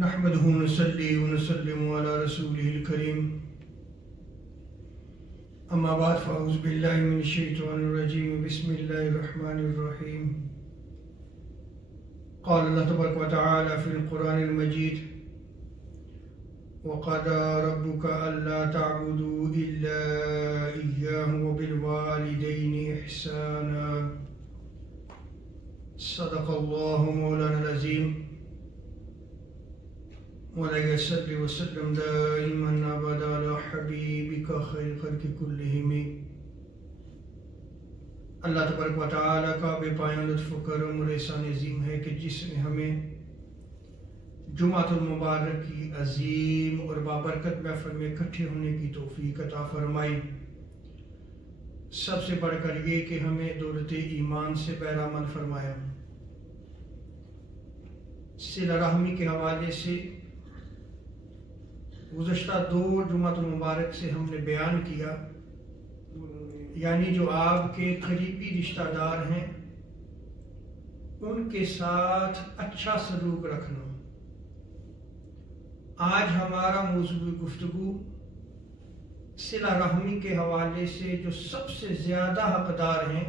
نحمده ونصلي ونسلم على رسوله الكريم أما بعد فأعوذ بالله من الشيطان الرجيم بسم الله الرحمن الرحيم قال الله تبارك وتعالى في القرآن المجيد وقضى ربك ألا تعبدوا إلا إياه وبالوالدين إحسانا صدق الله مولانا العظيم وعليه صل وسلم دائما أبدا على حبيبك خير خلق كلهم. اللہ تبارک و تعالیٰ کا بے پایان لطف و کرم اور احسان عظیم ہے کہ جس نے ہمیں جمعۃ المبارک کی عظیم اور بابرکت محفل میں اکٹھے ہونے کی توفیق عطا فرمائی. سب سے بڑھ کر یہ کہ ہمیں دولت ایمان سے بہرامند فرمایا. صلہ رحمی کے حوالے سے گزشتہ 2 جمعۃ المبارک سے ہم نے بیان کیا، یعنی جو آپ کے قریبی رشتہ دار ہیں ان کے ساتھ اچھا سلوک رکھنا. آج ہمارا موضوع گفتگو صلہ رحمی کے حوالے سے جو سب سے زیادہ حقدار ہیں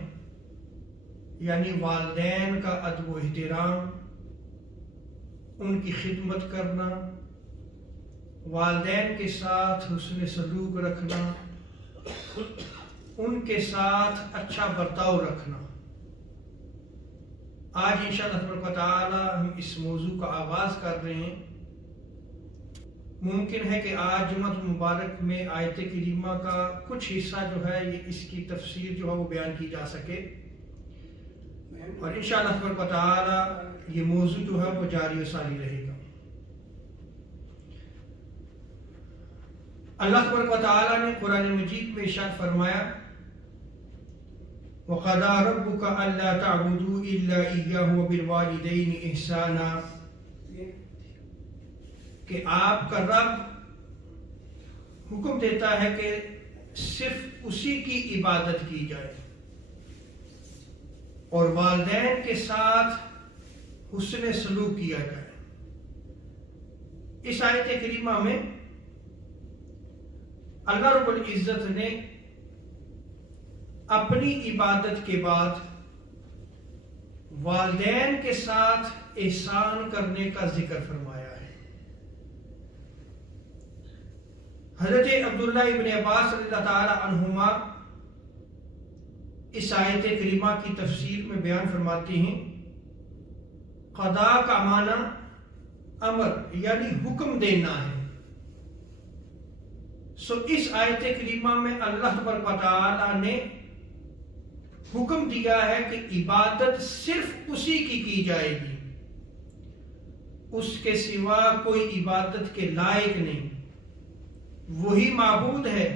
یعنی والدین کا ادب و احترام، ان کی خدمت کرنا، والدین کے ساتھ حسن سلوک رکھنا، ان کے ساتھ اچھا برتاؤ رکھنا. آج انشاءاللہ تعالی ہم اس موضوع کا آغاز کر رہے ہیں. ممکن ہے کہ آج جمعۃ مبارک میں آیت کریمہ کا کچھ حصہ جو ہے یہ اس کی تفسیر جو ہے وہ بیان کی جا سکے، اور انشاءاللہ تعالی یہ موضوع جو ہے وہ جاری و ساری رہے گا. اللہ تبارک و تعالی نے قرآن مجید میں ارشاد فرمایا وَقَضَىٰ رَبُّكَ أَلَّا تَعْبُدُوا إِلَّا إِيَّاهُ وَبِالْوَالِدَيْنِ إِحْسَانًا، کہ آپ کا رب حکم دیتا ہے کہ صرف اسی کی عبادت کی جائے اور والدین کے ساتھ حسن سلوک کیا جائے. اس آیت کریمہ میں اللہ رب العزت نے اپنی عبادت کے بعد والدین کے ساتھ احسان کرنے کا ذکر فرمایا ہے. حضرت عبداللہ ابن عباس رضی اللہ تعالی عنہما اس آیت کریمہ کی تفسیر میں بیان فرماتے ہیں قضا کا معنی امر یعنی حکم دینا ہے. اس آیت کریمہ میں اللہ تبارک و تعالی نے حکم دیا ہے کہ عبادت صرف اسی کی جائے گی، اس کے سوا کوئی عبادت کے لائق نہیں، وہی معبود ہے.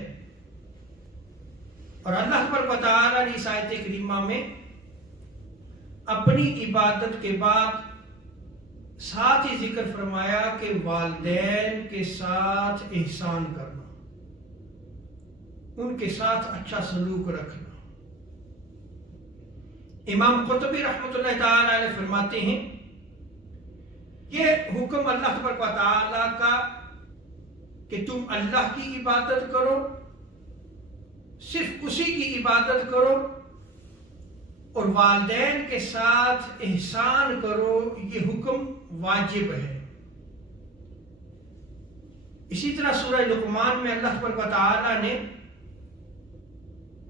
اور اللہ تبارک و تعالی نے اس آیت کریمہ میں اپنی عبادت کے بعد ساتھ ہی ذکر فرمایا کہ والدین کے ساتھ احسان کرنا، ان کے ساتھ اچھا سلوک رکھنا. امام قرطبی رحمۃ اللہ تعالی علیہ فرماتے ہیں یہ حکم اللہ تبارک و تعالی کا کہ تم اللہ کی عبادت کرو، صرف اسی کی عبادت کرو اور والدین کے ساتھ احسان کرو، یہ حکم واجب ہے. اسی طرح سورہ لقمان میں اللہ تبارک و تعالی نے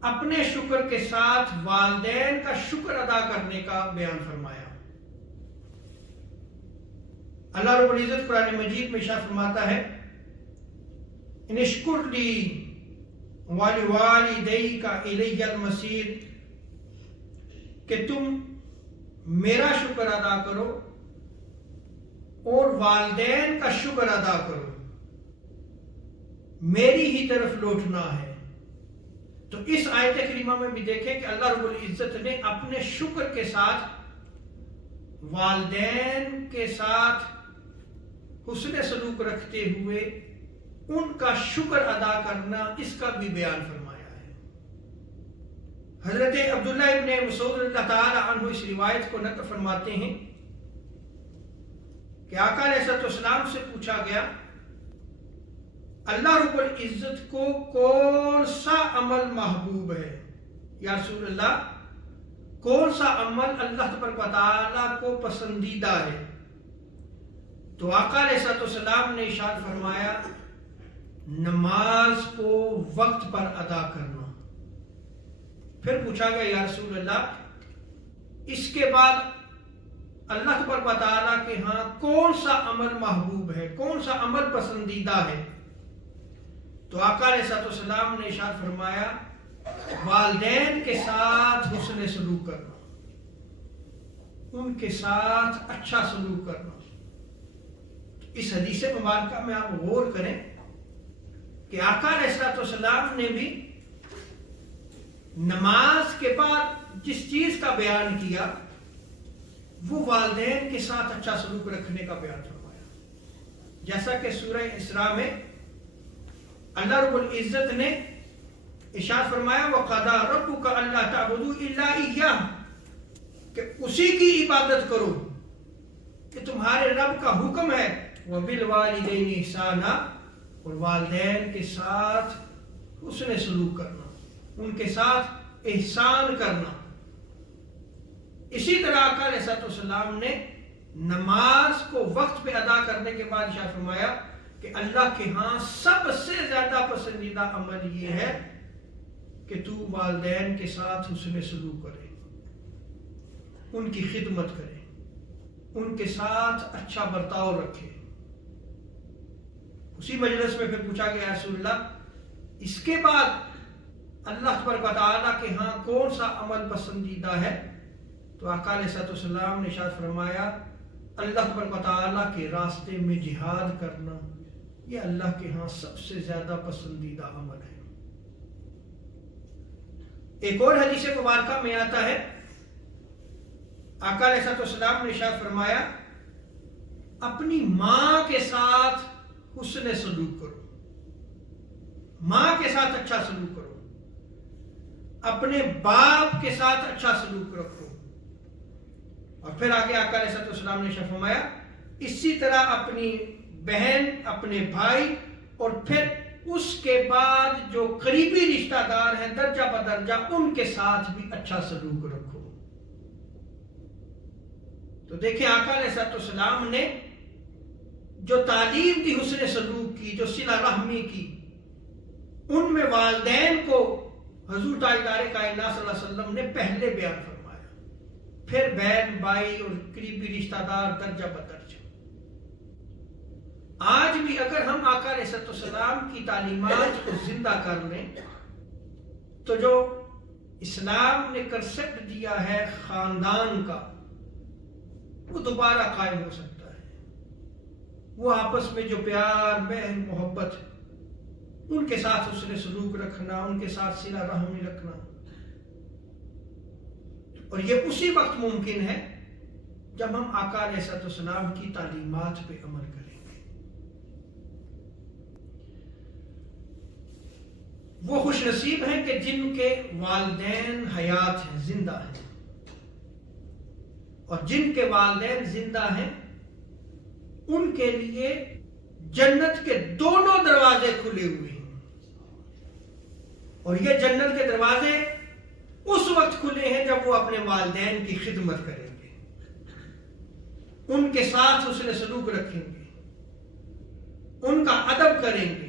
اپنے شکر کے ساتھ والدین کا شکر ادا کرنے کا بیان فرمایا. اللہ رب العزت قرآن مجید میں ارشاد فرماتا ہے ان اشکر لی وَلِوَالِدَيْكَ إِلَيَّ الْمَصِيرُ، کہ تم میرا شکر ادا کرو اور والدین کا شکر ادا کرو، میری ہی طرف لوٹنا ہے. تو اس آیت کریمہ میں بھی دیکھیں کہ اللہ رب العزت نے اپنے شکر کے ساتھ والدین کے ساتھ حسن سلوک رکھتے ہوئے ان کا شکر ادا کرنا اس کا بھی بیان فرمایا ہے. حضرت عبداللہ ابن مسعود رضی اللہ تعالی عنہ اس روایت کو نقل فرماتے ہیں کہ آقا علیہ السلام سے پوچھا گیا اللہ رب العزت کو کون سا عمل محبوب ہے؟ یا رسول اللہ کون سا عمل اللہ تبارک و تعالیٰ کو پسندیدہ ہے؟ تو آقا علیہ السلام نے ارشاد فرمایا نماز کو وقت پر ادا کرنا۔ پھر پوچھا گیا یا رسول اللہ اس کے بعد اللہ تبارک و تعالیٰ کے ہاں کون سا عمل محبوب ہے، کون سا عمل پسندیدہ ہے؟ تو آقا علیہ السلام نے ارشاد فرمایا والدین کے ساتھ حسن سلوک کرنا، ان کے ساتھ اچھا سلوک کرنا۔ اس حدیث مبارکہ میں آپ غور کریں کہ آقا علیہ السلام نے بھی نماز کے بعد جس چیز کا بیان کیا وہ والدین کے ساتھ اچھا سلوک رکھنے کا بیان فرمایا، جیسا کہ سورہ اسراء میں اللہ رب العزت نے ارشاد فرمایا وَقَضَىٰ رَبُّكَ أَلَّا تَعْبُدُوا إِلَّا إِيَّاهُ کہ اسی کی عبادت کرو کہ تمہارے رب کا حکم ہے وَبِالْوَالِدَيْنِ إِحْسَانًا اور والدین کے ساتھ حسن سلوک کرنا، ان کے ساتھ احسان کرنا۔ اسی طرح آقا علیہ السلام نے نماز کو وقت پہ ادا کرنے کے بعد ارشاد فرمایا کہ اللہ کے ہاں سب سے زیادہ پسندیدہ عمل یہ ہے کہ تو والدین کے ساتھ حسن سلوک کرے، ان کی خدمت کرے، ان کے ساتھ اچھا برتاؤ رکھے۔ اسی مجلس میں پھر پوچھا گیا رسول اللہ اس کے بعد اللہ تبارک و تعالیٰ کے ہاں کون سا عمل پسندیدہ ہے؟ تو آقا علیہ السلام نے ارشاد فرمایا اللہ تبارک و تعالیٰ کے راستے میں جہاد کرنا یہ اللہ کے ہاں سب سے زیادہ پسندیدہ عمل ہے۔ ایک اور حدیث مبارکہ میں آتا ہے آقا علیہ السلام نے ارشاد فرمایا اپنی ماں کے ساتھ حسن سلوک کرو، ماں کے ساتھ اچھا سلوک کرو، اپنے باپ کے ساتھ اچھا سلوک رکھو۔ اور پھر آگے آقا علیہ السلام نے ارشاد فرمایا اسی طرح اپنی بہن، اپنے بھائی اور پھر اس کے بعد جو قریبی رشتہ دار ہیں درجہ بدرجہ ان کے ساتھ بھی اچھا سلوک رکھو۔ تو دیکھیں آقا علیہ السلام نے جو تعلیم دی حسن سلوک کی، جو صلہ رحمی کی، ان میں والدین کو حضور تاجدار کائنات صلی اللہ علیہ وسلم نے پہلے بیان فرمایا، پھر بہن بھائی اور قریبی رشتہ دار درجہ بدرجہ۔ آج بھی اگر ہم آقا علیہ السلام کی تعلیمات کو زندہ کر لیں تو جو اسلام نے کنسپٹ دیا ہے خاندان کا وہ دوبارہ قائم ہو سکتا ہے۔ وہ آپس میں جو پیار، بہن، محبت، ان کے ساتھ حسن سلوک رکھنا، ان کے ساتھ صلہ رحمی رکھنا، اور یہ اسی وقت ممکن ہے جب ہم آقا علیہ السلام کی تعلیمات پہ عمل کریں گے۔ وہ خوش نصیب ہیں کہ جن کے والدین حیات ہیں، زندہ ہیں، اور جن کے والدین زندہ ہیں ان کے لیے جنت کے دونوں دروازے کھلے ہوئے ہیں، اور یہ جنت کے دروازے اس وقت کھلے ہیں جب وہ اپنے والدین کی خدمت کریں گے، ان کے ساتھ حسن سلوک رکھیں گے، ان کا ادب کریں گے،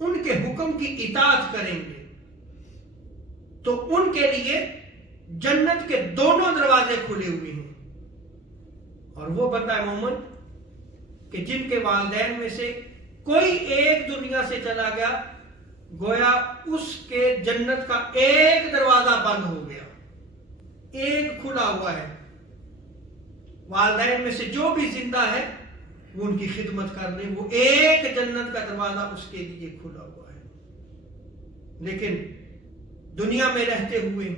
ان کے حکم کی اطاعت کریں گے، تو ان کے لیے جنت کے دونوں دروازے کھلے ہوئے ہیں۔ اور وہ بندہ مومن کہ جن کے والدین میں سے کوئی ایک دنیا سے چلا گیا گویا اس کے جنت کا ایک دروازہ بند ہو گیا، ایک کھلا ہوا ہے۔ والدین میں سے جو بھی زندہ ہے وہ ان کی خدمت کر لیں، وہ ایک جنت کا دروازہ اس کے لیے کھلا ہوا ہے۔ لیکن دنیا میں رہتے ہوئے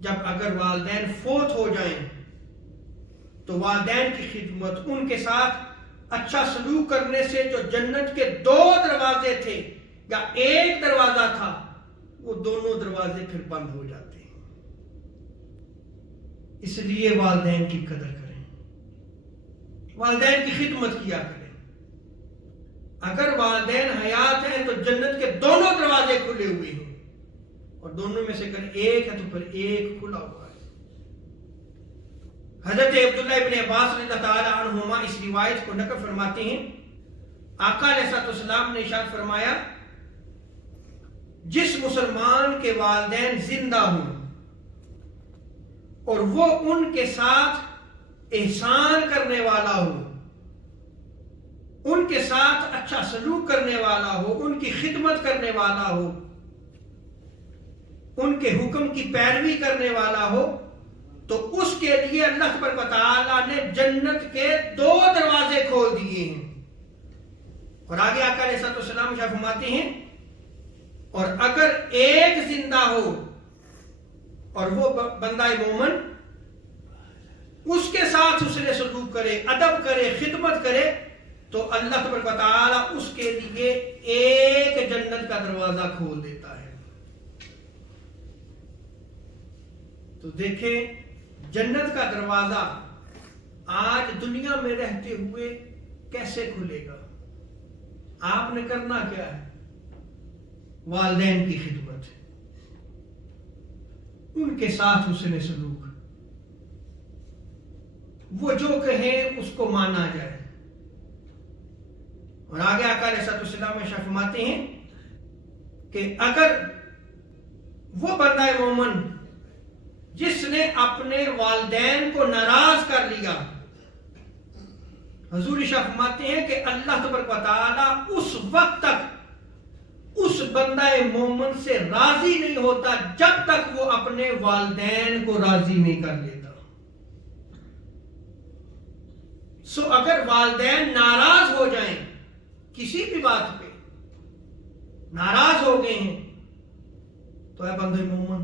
جب اگر والدین فوت ہو جائیں تو والدین کی خدمت، ان کے ساتھ اچھا سلوک کرنے سے جو جنت کے دو دروازے تھے یا ایک دروازہ تھا وہ دونوں دروازے پھر بند ہو جاتے ہیں۔ اس لیے والدین کی قدر کریں، والدین کی خدمت کیا کریں. اگر والدین حیات ہیں تو جنت کے دونوں دروازے کھلے ہوئے ہیں، اور دونوں میں سے اگر ایک ہے تو پھر ایک کھلا ہوا ہے. حضرت عبداللہ ابن عباس رضی اللہ تعالی عنہما اس روایت کو نقل فرماتے ہیں، آقا علیہ الصلوۃ والسلام نے ارشاد فرمایا، جس مسلمان کے والدین زندہ ہوں اور وہ ان کے ساتھ احسان کرنے والا ہو، ان کے ساتھ اچھا سلوک کرنے والا ہو، ان کی خدمت کرنے والا ہو، ان کے حکم کی پیروی کرنے والا ہو، تو اس کے لیے اللہ تبارک و تعالیٰ نے جنت کے 2 دروازے کھول دیے ہیں. اور آگے آقا علیہ الصلوۃ والسلام فرماتے ہیں، اور اگر ایک زندہ ہو اور وہ بندہ مومن اس کے ساتھ حسن سلوک کرے، ادب کرے، خدمت کرے، تو اللہ تبارک و تعالیٰ اس کے لیے ایک جنت کا دروازہ کھول دیتا ہے. تو دیکھیں جنت کا دروازہ آج دنیا میں رہتے ہوئے کیسے کھلے گا؟ آپ نے کرنا کیا ہے؟ والدین کی خدمت، ان کے ساتھ حسن سلوک، وہ جو کہیں اس کو مانا جائے. اور آگے آقا علیہ الصلوۃ والسلام میں فرماتے ہیں کہ اگر وہ بندہ مومن جس نے اپنے والدین کو ناراض کر لیا، حضور فرماتے ہیں کہ اللہ تبارک و تعالیٰ اس وقت تک اس بندہ مومن سے راضی نہیں ہوتا جب تک وہ اپنے والدین کو راضی نہیں کر لیتا. سو اگر والدین ناراض ہو جائیں، کسی بھی بات پہ ناراض ہو گئے ہیں، تو اے بندہ مومن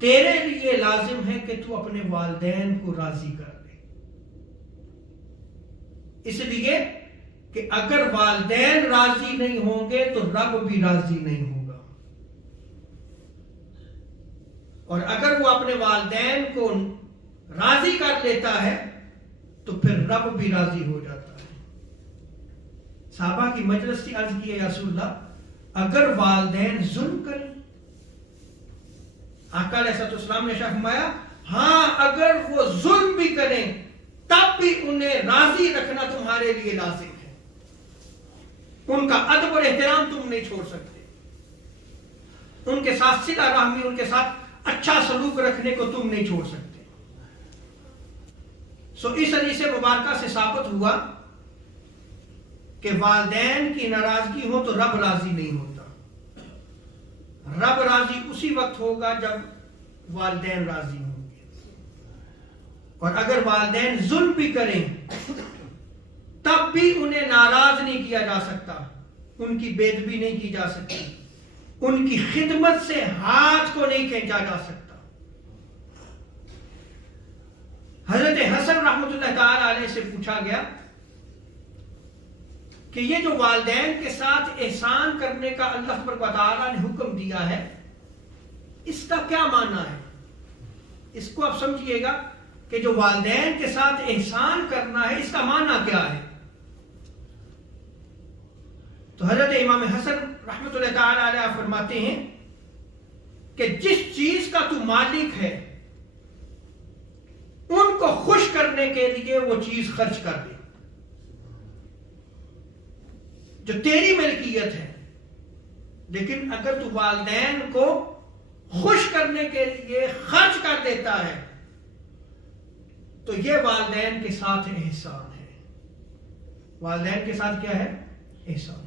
تیرے لیے لازم ہے کہ تو اپنے والدین کو راضی کر دے. اس لیے کہ اگر والدین راضی نہیں ہوں گے تو رب بھی راضی نہیں ہوگا، اور اگر وہ اپنے والدین کو راضی کر لیتا ہے تو پھر رب بھی راضی ہو جاتا ہے. صحابہ کی مجلس کی عرض کی ہے، یا رسول اللہ اگر والدین ظلم کریں؟ آقا علیہ الصلوۃ والسلام نے فرمایا، ہاں اگر وہ ظلم بھی کریں تب بھی انہیں راضی رکھنا تمہارے لیے لازم ہے. ان کا ادب اور احترام تم نہیں چھوڑ سکتے، ان کے ساتھ صلہ رحمی، ان کے ساتھ اچھا سلوک رکھنے کو تم نہیں چھوڑ سکتے. سو اس حدیث مبارکہ سے ثابت ہوا کہ والدین کی ناراضگی ہو تو رب راضی نہیں ہوتا. رب راضی اسی وقت ہوگا جب والدین راضی ہوں گے. اور اگر والدین ظلم بھی کریں تب بھی انہیں ناراض نہیں کیا جا سکتا، ان کی بے ادبی نہیں کی جا سکتی، ان کی خدمت سے ہاتھ کو نہیں کھینچا جا سکتا. حضرت حسن رحمۃ اللہ تعالی علیہ سے پوچھا گیا کہ یہ جو والدین کے ساتھ احسان کرنے کا اللہ تبارک و تعالیٰ نے حکم دیا ہے، اس کا کیا معنی ہے؟ اس کو آپ سمجھیے گا کہ جو والدین کے ساتھ احسان کرنا ہے، اس کا معنی کیا ہے؟ تو حضرت امام حسن رحمۃ اللہ تعالی علیہ فرماتے ہیں کہ جس چیز کا تو مالک ہے ان کو خوش کرنے کے لیے وہ چیز خرچ کر دے جو تیری ملکیت ہے. لیکن اگر تو والدین کو خوش کرنے کے لیے خرچ کر دیتا ہے تو یہ والدین کے ساتھ احسان ہے. والدین کے ساتھ کیا ہے؟ احسان.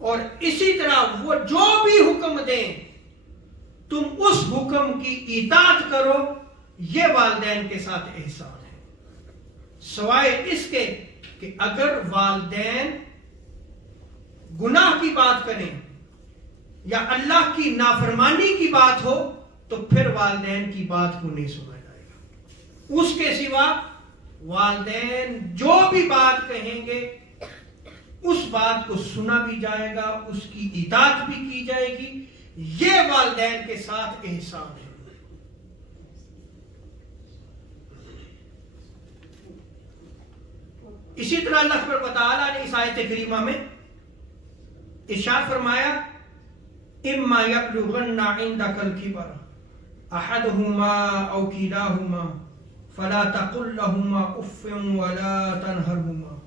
اور اسی طرح وہ جو بھی حکم دیں تم اس حکم کی اطاعت کرو، یہ والدین کے ساتھ احسان ہے. سوائے اس کے کہ اگر والدین گناہ کی بات کریں یا اللہ کی نافرمانی کی بات ہو تو پھر والدین کی بات کو نہیں سنا جائے گا. اس کے سوا والدین جو بھی بات کہیں گے اس بات کو سنا بھی جائے گا، اس کی اطاعت بھی کی جائے گی. یہ والدین کے ساتھ احسان ہے. اسی طرح اللہ تبارک و تعالیٰ نے اس آیت کریمہ میں ارشاد فرمایا اما یبلغن عندک الکبر احدہما او کلاہما فلا تقل لہما اف ولا تنہرہما،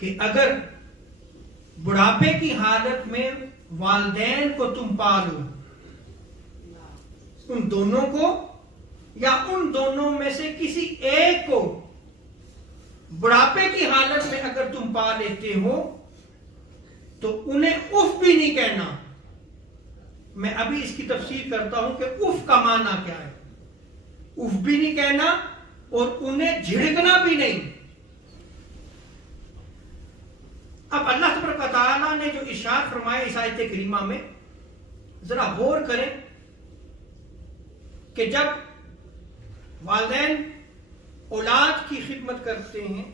کہ اگر بڑھاپے کی حالت میں والدین کو تم پالو، ان دونوں کو یا ان دونوں میں سے کسی ایک کو بڑھاپے کی حالت میں اگر تم پا لیتے ہو تو انہیں اف بھی نہیں کہنا۔ میں ابھی اس کی تفسیر کرتا ہوں کہ اف کا معنی کیا ہے۔ اف بھی نہیں کہنا اور انہیں جھڑکنا بھی نہیں۔ اب اللہ تبارک و تعالیٰ نے جو ارشاد فرمایا اس آیت کریمہ میں، ذرا غور کریں کہ جب والدین اولاد کی خدمت کرتے ہیں،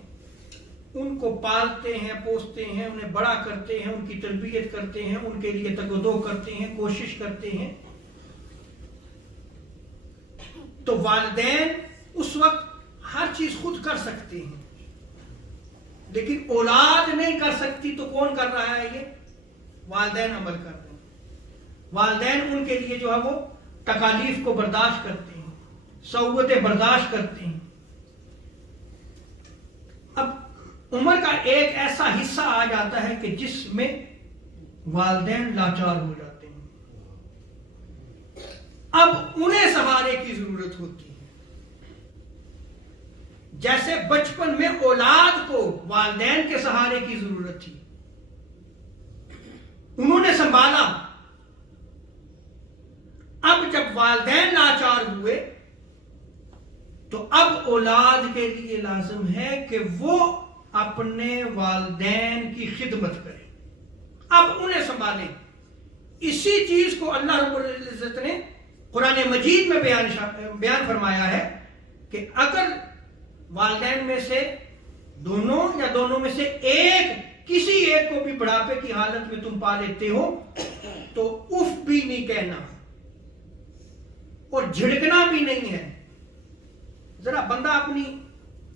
ان کو پالتے ہیں، پوستے ہیں، انہیں بڑا کرتے ہیں، ان کی تربیت کرتے ہیں، ان کے لیے تگ و دو کرتے ہیں، کوشش کرتے ہیں، تو والدین اس وقت ہر چیز خود کر سکتے ہیں، لیکن اولاد نہیں کر سکتی۔ تو کون کر رہا ہے؟ یہ والدین عمل کر رہے ہیں۔ والدین ان کے لیے جو ہے وہ تکالیف کو برداشت کرتے ہیں، صعوبتیں برداشت کرتے ہیں۔ اب عمر کا ایک ایسا حصہ آ جاتا ہے کہ جس میں والدین لاچار ہو جاتے ہیں، اب انہیں سہارے کی ضرورت ہوتی ہے۔ جیسے بچپن میں اولاد کو والدین کے سہارے کی ضرورت تھی، انہوں نے سنبھالا، اب جب والدین لاچار ہوئے تو اب اولاد کے لیے لازم ہے کہ وہ اپنے والدین کی خدمت کرے، اب انہیں سنبھالیں۔ اسی چیز کو اللہ رب العزت نے قرآن مجید میں بیان فرمایا ہے کہ اگر والدین میں سے دونوں یا دونوں میں سے ایک، کسی ایک کو بھی بڑھاپے کی حالت میں تم پا لیتے ہو تو اف بھی نہیں کہنا اور جھڑکنا بھی نہیں ہے۔ ذرا بندہ اپنی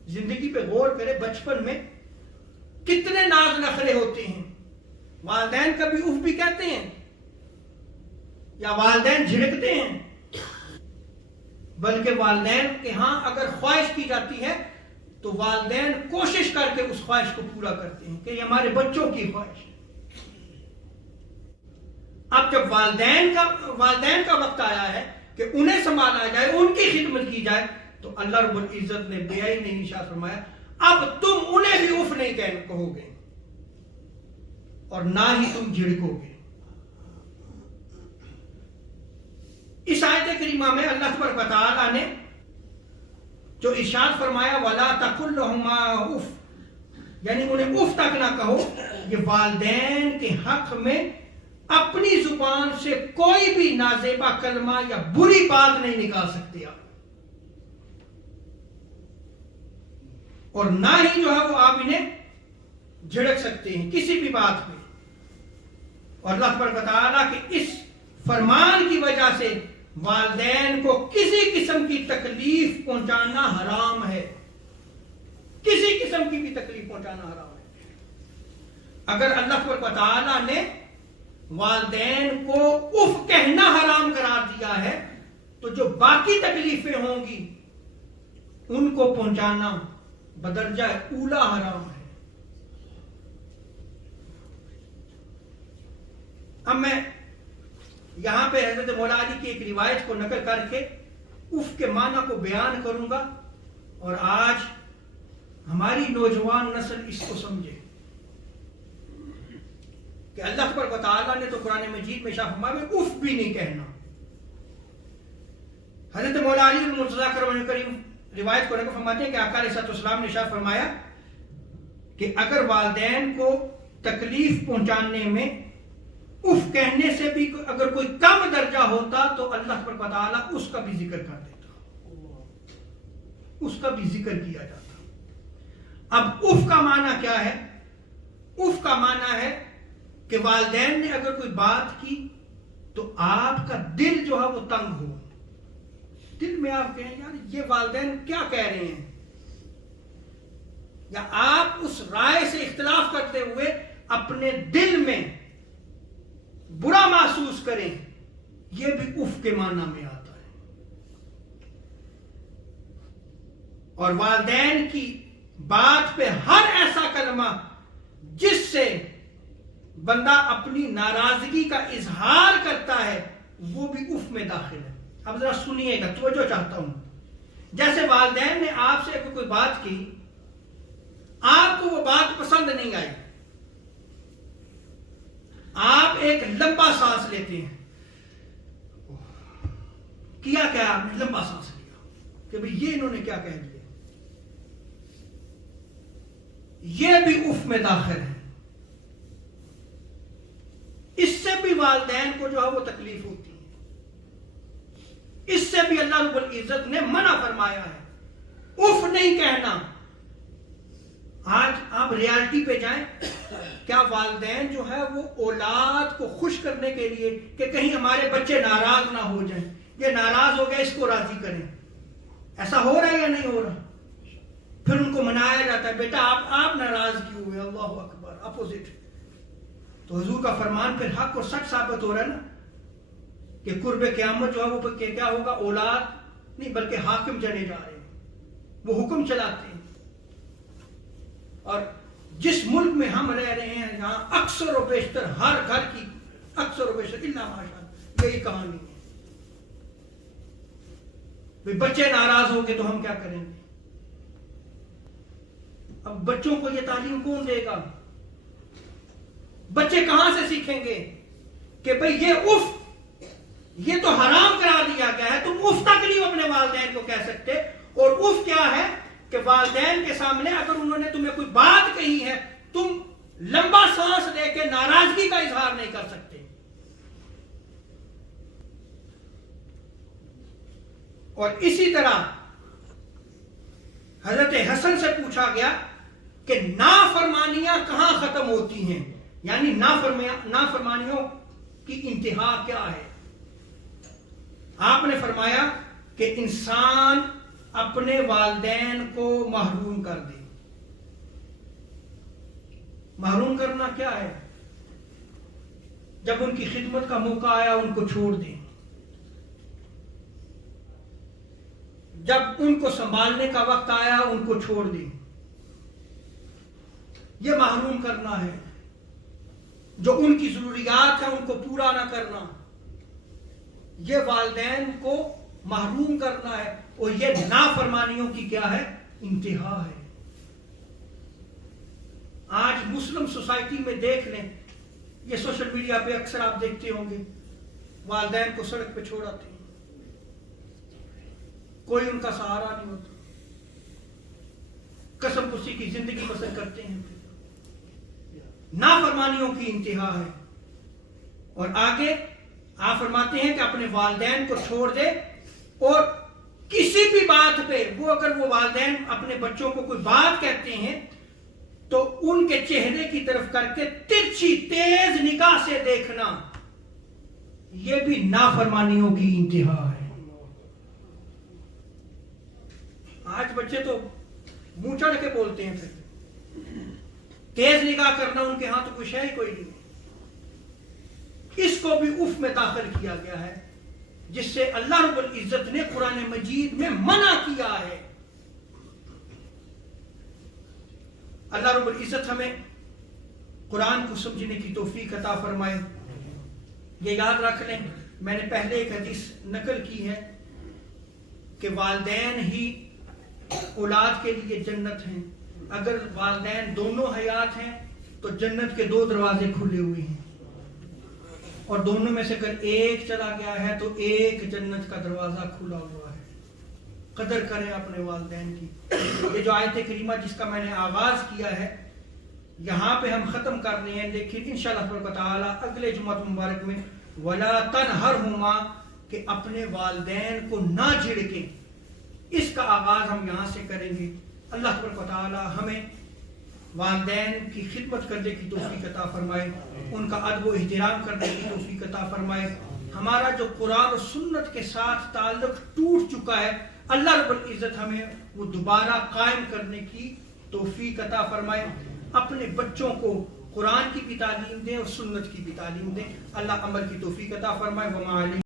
زندگی پہ غور کرے، بچپن میں کتنے ناز نخرے ہوتے ہیں، والدین کبھی اف بھی کہتے ہیں یا والدین جھڑکتے ہیں؟ بلکہ والدین کے ہاں اگر خواہش کی جاتی ہے تو والدین کوشش کر کے اس خواہش کو پورا کرتے ہیں کہ یہ ہمارے بچوں کی خواہش ہے۔ اب جب والدین کا وقت آیا ہے کہ انہیں سنبھالا جائے، ان کی خدمت کی جائے، تو اللہ رب العزت نے بے حیائی نہیں ارشاد فرمایا اب تم انہیں بھی اف نہیں کہو گے اور نہ ہی تم جھڑکو گے۔ اس آیت کریمہ میں اللہ تبارک و تعالیٰ نے جو ارشاد فرمایا وَلَا تَقُلْ لَهُمَا اُف، یعنی انہیں اف تک نہ کہو، یہ والدین کے حق میں اپنی زبان سے کوئی بھی نازیبا کلمہ یا بری بات نہیں نکال سکتے آپ، اور نہ ہی جو ہے وہ آپ انہیں جھڑک سکتے ہیں کسی بھی بات میں۔ اور اللہ تبارک و تعالیٰ کے اس فرمان کی وجہ سے والدین کو کسی قسم کی تکلیف پہنچانا حرام ہے، کسی قسم کی بھی تکلیف پہنچانا حرام ہے۔ اگر اللہ تبارک و تعالیٰ نے والدین کو اف کہنا حرام قرار دیا ہے تو جو باقی تکلیفیں ہوں گی ان کو پہنچانا بدرجہ اولا حرام ہے۔ اب میں یہاں پہ حضرت مولا علی کی ایک روایت کو نقل کر کے اف کے معنی کو بیان کروں گا، اور آج ہماری نوجوان نسل اس کو سمجھے کہ اللہ تبارک و تعالیٰ نے تو قرآن مجید میں ارشاد فرمایا اف بھی نہیں کہنا۔ حضرت مولا علی المرتضیٰ کریم روایت کو نقل فرماتے ہیں کہ آقا علیہ السلام نے ارشاد فرمایا کہ اگر والدین کو تکلیف پہنچانے میں اف کہنے سے بھی اگر کوئی کم درجہ ہوتا تو اللہ تبارک و تعالیٰ اس کا بھی ذکر کر دیتا، اس کا بھی ذکر کیا جاتا۔ اب اف کا معنی کیا ہے؟ اف کا معنی ہے کہ والدین نے اگر کوئی بات کی تو آپ کا دل جو ہے وہ تنگ ہو، دل میں آپ کہیں یار یہ والدین کیا کہہ رہے ہیں، یا آپ اس رائے سے اختلاف کرتے ہوئے اپنے دل میں برا محسوس کریں، یہ بھی اف کے معنی میں آتا ہے۔ اور والدین کی بات پہ ہر ایسا کلمہ جس سے بندہ اپنی ناراضگی کا اظہار کرتا ہے وہ بھی اف میں داخل ہے۔ اب ذرا سنیے گا، توجہ چاہتا ہوں۔ جیسے والدین نے آپ سے کوئی بات کی، آپ کو وہ بات پسند نہیں آئی، آپ ایک لمبا سانس لیتے ہیں۔ کیا آپ نے لمبا سانس لیا کہ بھئی یہ انہوں نے کیا کہہ دیا، یہ بھی اف میں داخل ہے۔ اس سے بھی والدین کو جو ہے وہ تکلیف ہوتی ہے، اس سے بھی اللہ رب العزت نے منع فرمایا ہے، اف نہیں کہنا۔ آج آپ ریالٹی پہ جائیں، کیا والدین جو ہے وہ اولاد کو خوش کرنے کے لیے کہ کہیں ہمارے بچے ناراض نہ ہو جائیں، یہ ناراض ہو گئے اس کو راضی کریں، ایسا ہو رہا ہے یا نہیں ہو رہا؟ پھر ان کو منایا جاتا ہے، بیٹا آپ ناراض کیوں ہوئے؟ اللہ اکبر، اپوزٹ۔ تو حضور کا فرمان پھر حق اور سچ ثابت ہو رہا ہے نا کہ قرب قیامت جو ہے وہ کیا ہوگا؟ اولاد نہیں بلکہ حاکم چلے جا رہے ہیں، وہ حکم چلاتے ہیں۔ اور جس ملک میں ہم رہ رہے ہیں جہاں اکثر و بیشتر ہر گھر کی اکثر و بیشتر الا ماشاءاللہ یہی کہانی ہے، بچے ناراض ہو گئے تو ہم کیا کریں گے؟ اب بچوں کو یہ تعلیم کون دے گا؟ بچے کہاں سے سیکھیں گے کہ بھئی یہ تو حرام کرا دیا گیا ہے، تم اف تک نہیں اپنے والدین کو کہہ سکتے۔ اور اف کیا ہے کہ والدین کے سامنے اگر انہوں نے تمہیں کوئی بات کہی ہے، تم لمبا سانس لے کے ناراضگی کا اظہار نہیں کر سکتے۔ اور اسی طرح حضرت حسن سے پوچھا گیا کہ نافرمانیاں کہاں ختم ہوتی ہیں، یعنی نافرمانیوں کی انتہا کیا ہے؟ آپ نے فرمایا کہ انسان اپنے والدین کو محروم کر دے۔ محروم کرنا کیا ہے؟ جب ان کی خدمت کا موقع آیا ان کو چھوڑ دیں، جب ان کو سنبھالنے کا وقت آیا ان کو چھوڑ دیں، یہ محروم کرنا ہے۔ جو ان کی ضروریات ہیں ان کو پورا نہ کرنا، یہ والدین کو محروم کرنا ہے، اور یہ نافرمانیوں کی کیا ہے؟ انتہا ہے۔ آج مسلم سوسائٹی میں دیکھ لیں، یہ سوشل میڈیا پہ اکثر آپ دیکھتے ہوں گے، والدین کو سڑک پہ چھوڑ آتے ہیں، کوئی ان کا سہارا نہیں ہوتا، قسم کشی کی زندگی بسر کرتے ہیں۔ نافرمانیوں کی انتہا ہے۔ اور آگے آپ فرماتے ہیں کہ اپنے والدین کو چھوڑ دے، اور کسی بھی بات پہ اگر وہ والدین اپنے بچوں کو کوئی بات کہتے ہیں تو ان کے چہرے کی طرف کر کے ترچھی تیز نگاہ سے دیکھنا، یہ بھی نافرمانیوں کی انتہا ہے۔ آج بچے تو منہ چڑھ کے بولتے ہیں، پھر تیز نگاہ کرنا ان کے ہاں تو کچھ ہے ہی کوئی نہیں۔ اس کو بھی اف میں داخل کیا گیا ہے، جس سے اللہ رب العزت نے قرآن مجید میں منع کیا ہے۔ اللہ رب العزت ہمیں قرآن کو سمجھنے کی توفیق عطا فرمائے۔ یہ یاد رکھ لیں، میں نے پہلے ایک حدیث نقل کی ہے کہ والدین ہی اولاد کے لیے جنت ہیں۔ اگر والدین دونوں حیات ہیں تو جنت کے 2 دروازے کھلے ہوئے ہیں، اور دونوں میں سے اگر ایک چلا گیا ہے تو ایک جنت کا دروازہ کھلا ہوا ہے۔ قدر کریں اپنے والدین کی۔ یہ جو آیت کریمہ جس کا میں نے آغاز کیا ہے، یہاں پہ ہم ختم کرنے ہیں، لیکن انشاءاللہ تعالی اگلے جمعہ مبارک میں وَلَا تَنْهَرْهُمَا کہ اپنے والدین کو نہ جھڑکیں، اس کا آغاز ہم یہاں سے کریں گے۔ اللہ تعالی ہمیں والدین کی خدمت کرنے کی توفیق عطا فرمائے، ان کا ادب و احترام کرنے کی توفیق عطا فرمائے۔ ہمارا جو قرآن و سنت کے ساتھ تعلق ٹوٹ چکا ہے، اللہ رب العزت ہمیں وہ دوبارہ قائم کرنے کی توفیق عطا فرمائے. اپنے بچوں کو قرآن کی بھی تعلیم دیں اور سنت کی بھی تعلیم دیں. اللہ عمل کی توفیق عطا فرمائے. وما علیہ